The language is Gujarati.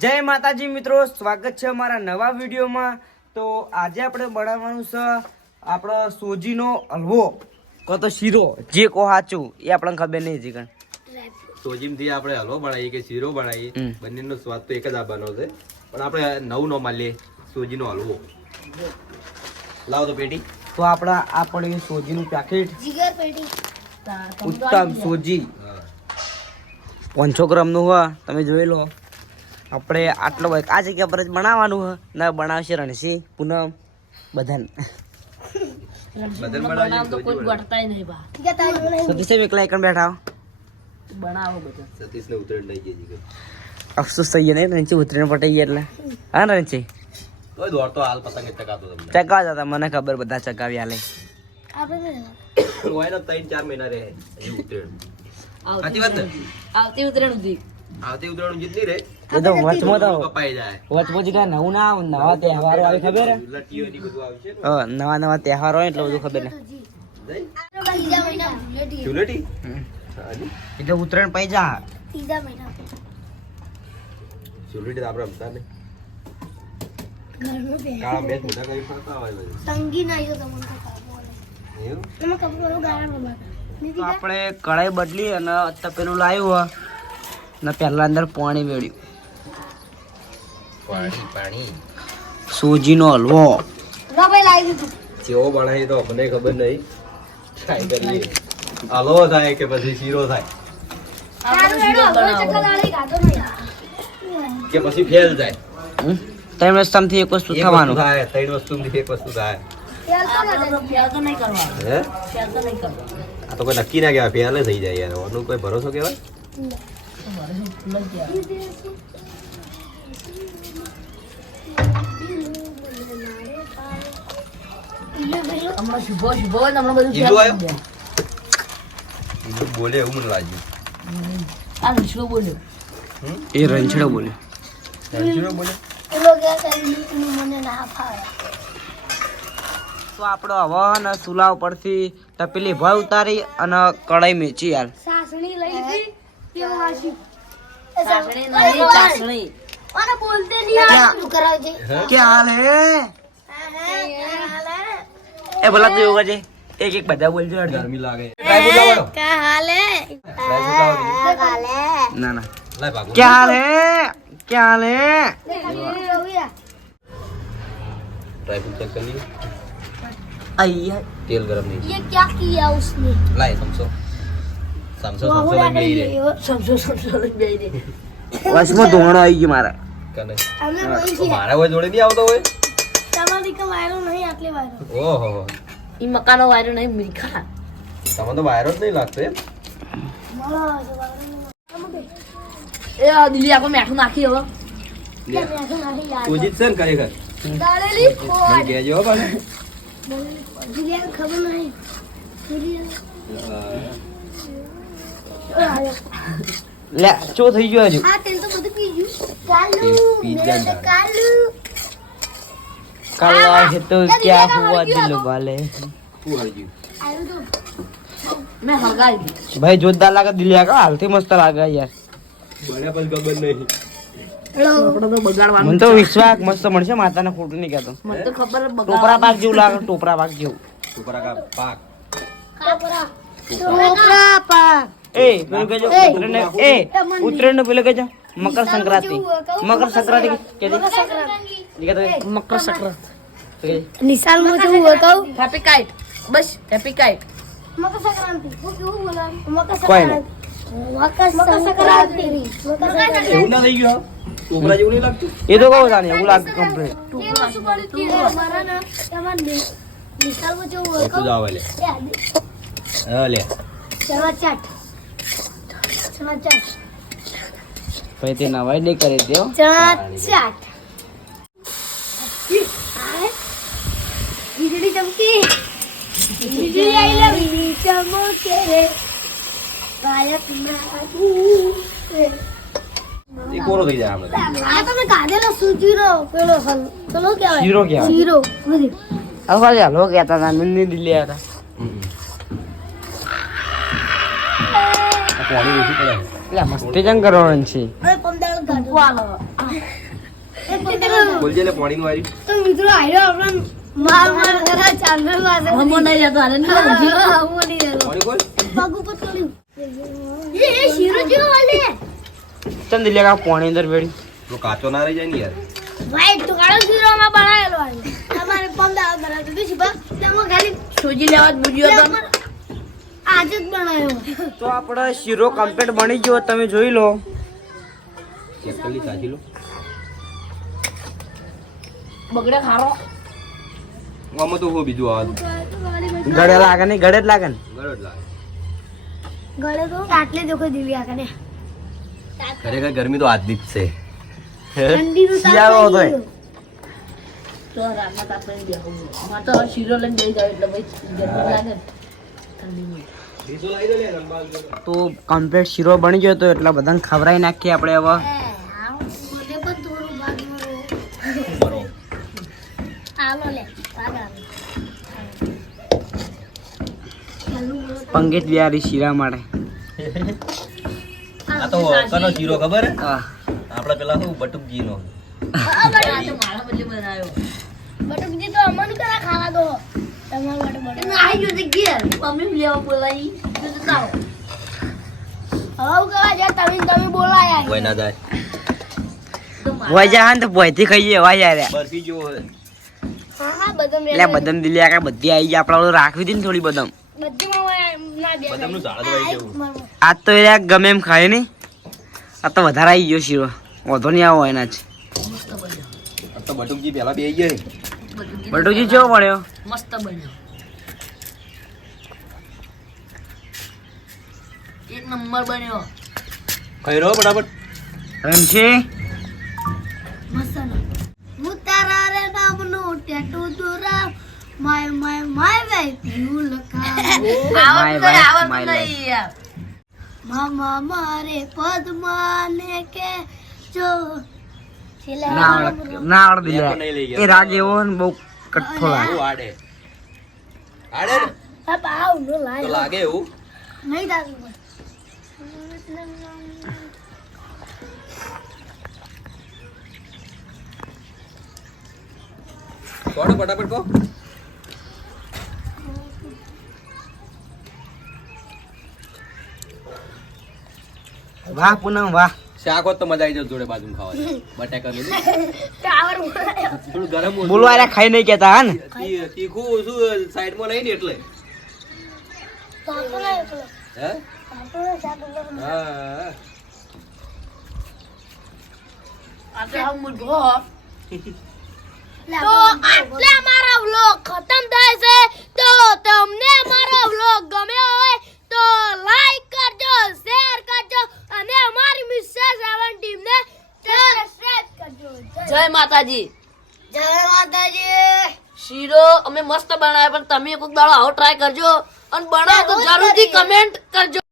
જય માતાજી મિત્રો સ્વાગત છે અમારા નવા વિડીયોમાં. તો આજે આપણે બનાવવાનું છે આપણો સોજીનો હલવો કો તો શીરો જે કહો સાચું એ આપણને ખબર નહીં હજી સોજીમાંથી સોજીમથી આપણે હલવો બનાવીએ કે શીરો બનાવીએ બંનેનો સ્વાદ તો એક જ આવવાનો છે. પણ આપણે નવું ન માલીએ સોજીનો હલવો. લાવો તો પેટી. તો આપણા આ પડી સોજીનું પેકેટ જીગર પેટી. ઉત્તમ સોજી. પાંચસો ગ્રામનું હોય તમે જોઈ લો. આપણે આટલો આ જગ્યા પર જ બનાવવાનું ના ને બનાવશે રણસી પૂનમ બધાને. હો. અફસોસ થઈ ગયા રણસી ઉતરીને પટાઈ ગયા એટલે. હા રણસી ચગાવ જતા મને. ખબર બધા ચગાવી આલે હજી ઉતરેણ. આવતી ઉતરેણ જીત આવતી ઉતરેણ જીતની રહે. એ તો વચમાં તો વચમાં જ નવું ના નવા તહેવારો આવે ખબર નવા નવા તહેવારો હોય એટલે બધું ખબર ને. એટલે ઉત્તરાયણ પૈ જા ત્રીજા મહિના ચુલેટી આપણે રમતા નહીં. કાળા બેટ મોટા કરી ફરતા હોય બધું. સંગીન આવ્યો તમને એવું? તમે ખબર ગાળા નંબર તો આપણે કઢાઈ બદલી અને પેલું લાવ્યું ને પહેલા અંદર પાણી વેળ્યું પાણી પાણી સોજીનો હલવો. ભાઈ લાવી દીધું. જેવો બનાવી તો મને ખબર નહીં. ટ્રાય કરીએ. હલવો થાય કે પછી શીરો થાય? કે પછી ફેલ જાય. ત્રણ વસ્તુમાંથી એક વસ્તુ થવાનું થાય ત્રણ વસ્તુમાંથી એક વસ્તુ થાય. આ તો કોઈ નક્કી ના કહેવાય ફેલ થઈ જાય યાર. કોઈ ભરોસો કહેવાય. હમણાં શુભો શુભો હોય ને હમણાં બધું આવ્યો? બોલે એવું મને લાગ્યું. આ વિશ્વ બોલ્યો. એ રંછડો બોલ્યો. રણછોડો બોલે? પેલો કે કઈ મને ના ફાવે. તો આપણો હવન સુલા ઉપરથી તપેલી ભય ઉતારી અને કડાઈ મેચી યાર સાસણી લઈ ચાસણી નહીં ચાસણી અને બોલતે નહીં આવડતું કરાવજે? કે હાલ હે. એ ભલા તું એવું કરજે એક એક બધા બોલજો અડધા ગરમી લાગે ડ્રાયફ્રૂટ લાવો કા હાલે ડ્રાયફ્રૂટ લાવો બીજું. હાલે ના ના લાય ભાગો કે હાલ હે કે હાલ હે ડ્રાયફ્રૂટ ચેક કરી લઈએ. અહીંયા તેલ ગરમ નહીં ये क्या किया उसने લાય સમસો સમસો સમસો લઈને બેહી રહે સમજો સમજો લઈને બેહી દે વસમાં ધોણો આવી ગયો મારા કને हमने वही તો किया મારા કોઈ જોડે નહીં આવતો મિરિકા વાયરો નહીં આટલે મકાનો વાયરો નહીં મિરિકા તમને નહીં લાગતો એમ? એ દિલ્હી આખો મેઠું નાખી હવે. લે. ચો થઈ ગયો હજુ? પી ગયું. કાલુ. કાલુ. કાલા હે તો ક્યાં હુઆ દિલ વાલે? ભાઈ જોરદાર લાગે દિલિયા કા હાલથી મસ્ત લાગે યાર. મને તો બગાડવાનું મને તો વિશ્વાસ મસ્ત મળશે માતાને ખોટું નહીં કહેતો. મને તો ખબર જ ટોપરા પાક જેવું લાગે ટોપરા પાક જેવું. ટોપરા કા પાક. ટોપરા. પાક. એ પેલું કહેજો ઉત્તરાયણ એ ઉત્તરાયણનું પેલું કહેજો મકર સંક્રાંતિ મકર સંક્રાંતિ કે દે કે દે મકર સંક્રાંત નિશાલમાં કેવું હોય કહું હેપી કાઇટ બસ હેપી કાઇટ મકર સંક્રાંતિ હું કેવું બોલવાનું મકર કોઈ નહીં. સંક્રાંતિ મકર સંક્રાંતિ એવું ના થઈ ગયું ટોપરા જેવું નહીં લાગતું એ તો કહું તાને એવું લાગે કમ્પ્લીટ કેવું શું બોલ્યું તું મારા ના તમારે નિ- નિશાલમાં કેવું હોય તું કહું જાવ લે હા લે ચણા ચાટ ચણા ચાટ ભાઈ તે નવાઈ નહીં કરી દો ચણા ચાટ વીજળી ચમકી. વીજળી આઈ લે વીજળી ચમકે. રે બાળક ના. કોરો થઈ જાય આપણે આ તમે કાઢેલો સુજીરો પેલો હલ પેલો કહેવાય. શીરો કહેવાય. શીરો. બધી. હવે ચાલો કહેતા હતા નિંદી દિલ્હી હતા. પાણી ઓછું પડે. એટલે મસ્તી જંગ કરવાનું છે. બોલજે તો મિત્રો માર માર કરે ચાંદલ પાસે હમો નહીં જતો હાલે નહીં જતો. હમો નહીં જતો. પાણી ખોલ પગ ઉપર એ એ શીરો હાલે. ચંદ દિલ્યા કા પાણી અંદર વેડી તો કાચો ના રહી જાય ને યાર. ભાઈ તો કાળો શીરોમાં બનાવેલો હાલે તમારે પમદાવાદ બનાવતો. તો બસ તમે ખાલી સોજી લેવા જ હતો. તમારે આજે જ બનાવ્યો. તો આપણો શીરો કમ્પ્લીટ બની ગયો તમે જોઈ લો. ચેક કરી લી લો. બગડે ખારો. આમાં તો હો બીજું આવે ગળે લાગે ને ગળે જ લાગે ને? ગળે જ લાગે. ગળે તો આટલે દેખો દિવ્ય આકને ખરેખર ગરમી તો આજની જ છે. શિયાળો હતો તો રાતના બેહું છું. મારે તો શીરો લઈને જઈ જાવ એટલે ભાઈ ગરમી લાગે ઠંડી. તો કમ્પ્લીટ શીરો બની ગયો તો એટલા બધાને ખવડાવી નાખીએ આપણે હવે. મને પણ થોડું ભાગ મારો. બરો આલો લે. પંગેટ બિહારી શીરા માટે આ તો કનો જીરો ખબર હે આપડા પેલા બટુકજી નો બટુક- આ તો મારા બદલે બનાવ્યો. બટુકજી તો અમને કરા ખાવા દો તમારા માટે બટુક. એનું આઈ ગયું ઘેર. મમ્મી લેવા બોલાવી. તો જતા રહો. હવ કરા તમે તમે બોલાયા કોઈ ના જાય તો જા ને તો ભયથી ખાઈએ વાય યાર બરફી હે. હા હા બદામ એટલે બદમ દિલ્યા કા બધી આવી ગયા. આપણે રાખવી હતી ને થોડી બદમ. આજ તો એ ગમે એમ ખાય નહીં. આ તો વધારે આવી ગયો શીરો. વધો નહીં આવો એના જ. મસ્ત બન્યો. આ તો બટુકજી પેલા બે ગયા બટુજી કેવો પડ્યો? મસ્ત બન્યો. એક નંબર બન્યો. ખાઈ રહ્યો બરાબર રમશે મસાલા ટેટુ દોરા માય માય માય લખા life. નહીં યાર. મામા મારે પદ્માને કે જો. ના આવડે. એ રાગ એવો ને બહુ લાગે આડે. આડે લાગે. એવું? નહીં કોણ ફટાફટ કહો. વાહ પૂનમ વાહ. શાકો તો મજા આવી જાય જોડે બાજુ ખાવાની. બટાકા થોડું ગરમ. બોલવા રે ખાઈ નહીં કેતા હા ને? તી- તીખું શું સાઈડમાં લઈને એટલે. તો આપણે એકલો હે. તો. આટલે અમારો વ્લોગ ખતમ થાય છે. તો તમને અમારો વ્લોગ ગમ્યો હોય તો લાઈક કરજો શેર કરજો અને અમારી મિસ્ટર સેવન ટીમ ને સબસ્ક્રાઇબ કરજો. જય માતાજી. જય માતાજી. શીરો અમે મસ્ત બનાવ્યા પણ તમે કોઈક દાડો આવો ટ્રાય કરજો. અને બનાવો તો જરૂરથી કમેન્ટ કરજો.